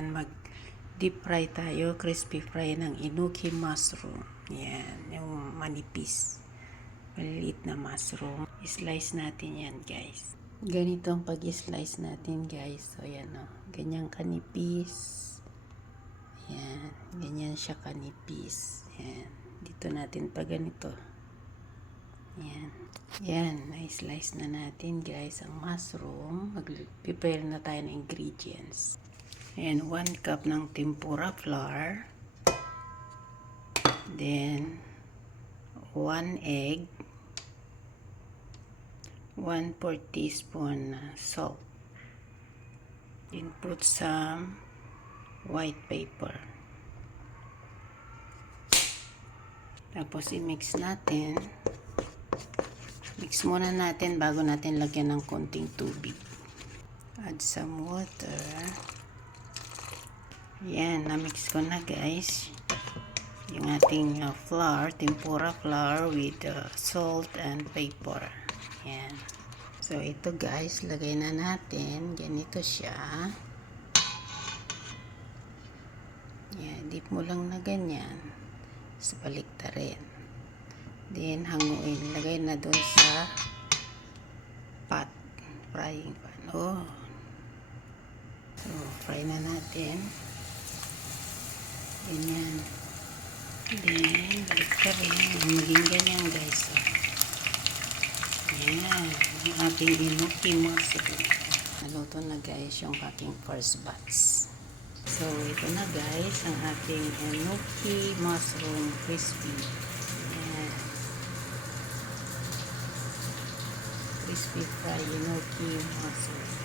Ayan, mag deep fry tayo, crispy fry ng enoki mushroom. Ayan, yung manipis. Maliliit na mushroom. Slice natin yan, guys. Ganito ang pag-slice natin, guys. So, ayan o. Ganyang kanipis. Ayan, ganyan siya kanipis. Ayan, dito natin pa ganito. Ayan. Ayan, na-slice na natin, guys, ang mushroom. Mag-prepare na tayo ng ingredients. Ayan, 1 cup ng tempura flour. Then, 1 egg. 1/4 teaspoon salt. Then, put some white pepper. Tapos, i-mix natin. Mix muna natin bago natin lagyan ng konting tubig. Add some water. Yan, na-mix ko na, guys. Yung ating flour, tempura flour with salt and pepper. Yan. So, ito, guys, lagay na natin. Ganito siya. Yan, dip mo lang na ganyan. Sa baliktarin. Then, hanguin. Lagay na doon sa pot. Frying pan. Oh. So, fry na natin. Ganyan. Then, baliktarin. Maging ganyan, guys. So, ayan. Yung ating enoki mushroom. Naluto na, guys, yung ating first batch. So, ito na, guys, ang ating enoki mushroom crispy. Ayan. Crispy fry enoki mushroom.